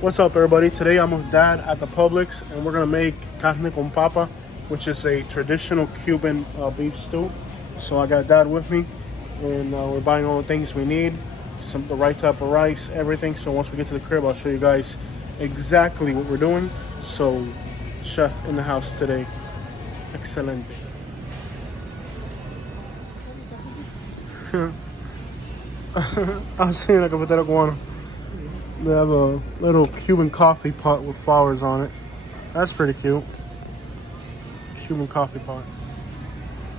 What's up, everybody? Today I'm with Dad at the Publix, and we're gonna make carne con papa, which is a traditional Cuban beef stew. So I got Dad with me, and we're buying all the things we need, the right type of rice, everything. So once we get to the crib, I'll show you guys exactly what we're doing. So, chef in the house today. Excelente. I'll see you in a cafetera cubana. They have a little Cuban coffee pot with flowers on it. That's pretty cute. Cuban coffee pot.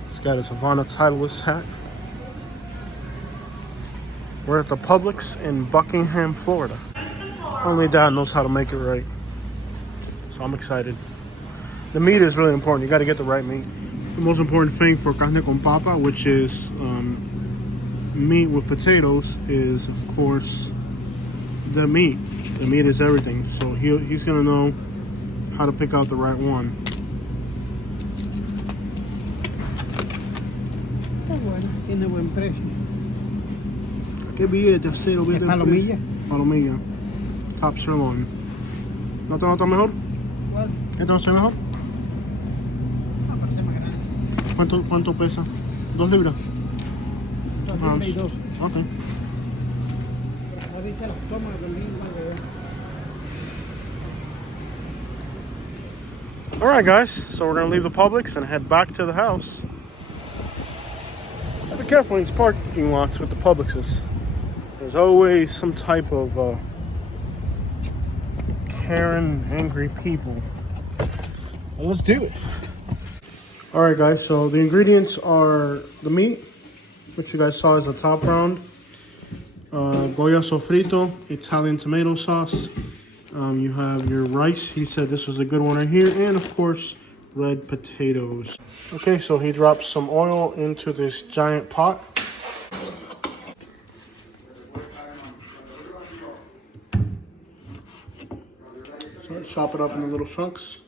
It's got his Havana Titleist hat. We're at the Publix in Buckingham, Florida. Only Dad knows how to make it right. So I'm excited. The meat is really important. You got to get the right meat. The most important thing for carne con papa, which is meat with potatoes, is of course the meat. The meat is everything. So he's gonna know how to pick out the right one. Está bueno, tiene buen precio. ¿Qué billete acero? ¿Es palomilla? Palomilla. Top sirloin. ¿No te notas mejor? ¿Cuál? ¿Este no se ve mejor? Ah, parece más grande. ¿Cuánto pesa? 2 libras. 2 libras y 2. Ok. ¿No viste los estómagos del mismo? Alright guys, so we're gonna leave the Publix and head back to the house. Be careful in these parking lots with the Publixes. There's always some type of Karen, angry people. Well, let's do it. Alright guys, so the ingredients are the meat, which you guys saw is the top round. Goya sofrito, Italian tomato sauce. You have your rice. He said this was a good one right here. And of course, red potatoes. Okay, so he drops some oil into this giant pot. So chop it up into little chunks.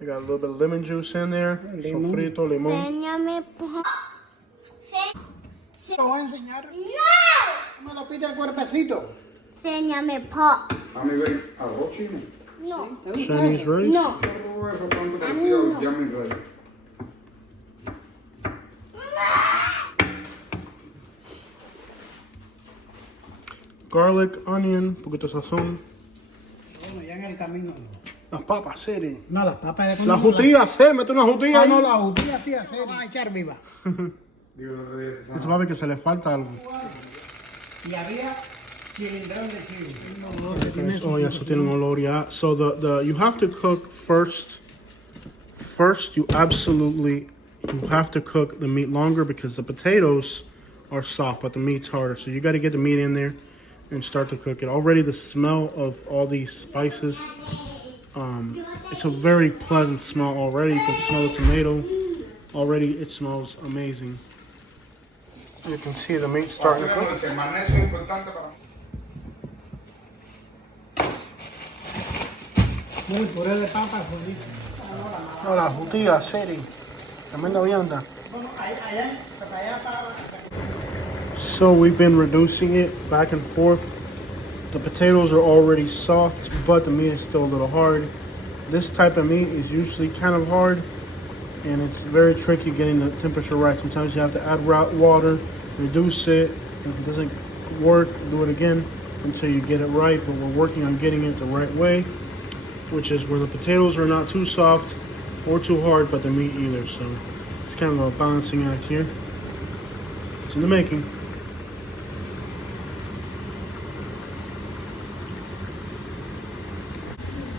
You got a little bit of lemon juice in there. Sofrito, limón. ¿Lo voy a enseñar? ¡No! ¿Me lo pide el cuerpecito? Enséñame pop. A mí ven arroz chino. No. Chinese rice. No. Eso es bastante parecido al yummy inglés. Garlic, onion, poquito de sazón. Bueno, ya en el camino. Las papas, Siri. No, las papas de La jutilla, Siri, mete una jutilla ahí. No, la jutilla, tía, se van a echar viva. Dice papi que se le falta algo. Y había chilindrón de chile. Oh, yeah, eso tiene un olor, yeah. So you have to cook first. First, you have to cook the meat longer because the potatoes are soft, but the meat's harder. So you got to get the meat in there and start to cook it. Already the smell of all these spices, it's a very pleasant smell already. You can smell the tomato. Already it smells amazing. You can see the meat starting to cook. Muy puré de papas, jodito. No, la jutilla, Siri. Tremenda vianda. So we've been reducing it back and forth. The potatoes are already soft, but the meat is still a little hard. This type of meat is usually kind of hard, and it's very tricky getting the temperature right. Sometimes you have to add water, reduce it. If it doesn't work, do it again until you get it right. But we're working on getting it the right way, which is where the potatoes are not too soft or too hard, but the meat either. So it's kind of a balancing act here. It's in the making.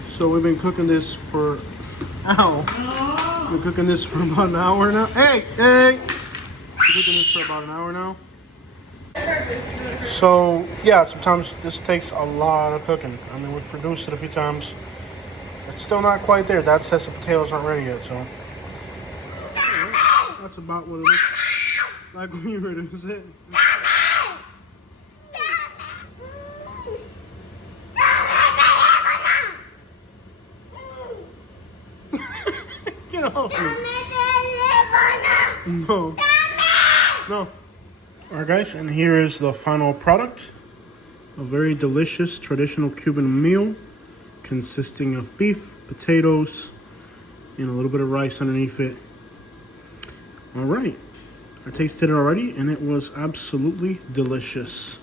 So we've been cooking this for, we're cooking this for about an hour now. Hey! We're cooking this for about an hour now. So yeah, sometimes this takes a lot of cooking. I mean, we've reduced it a few times. It's still not quite there. Dad says the potatoes aren't ready yet, so. That's about what it looks like when you reduce it. Get off me. No. No. Alright guys, and here is the final product. A very delicious traditional Cuban meal consisting of beef, potatoes, and a little bit of rice underneath it. Alright, I tasted it already and it was absolutely delicious.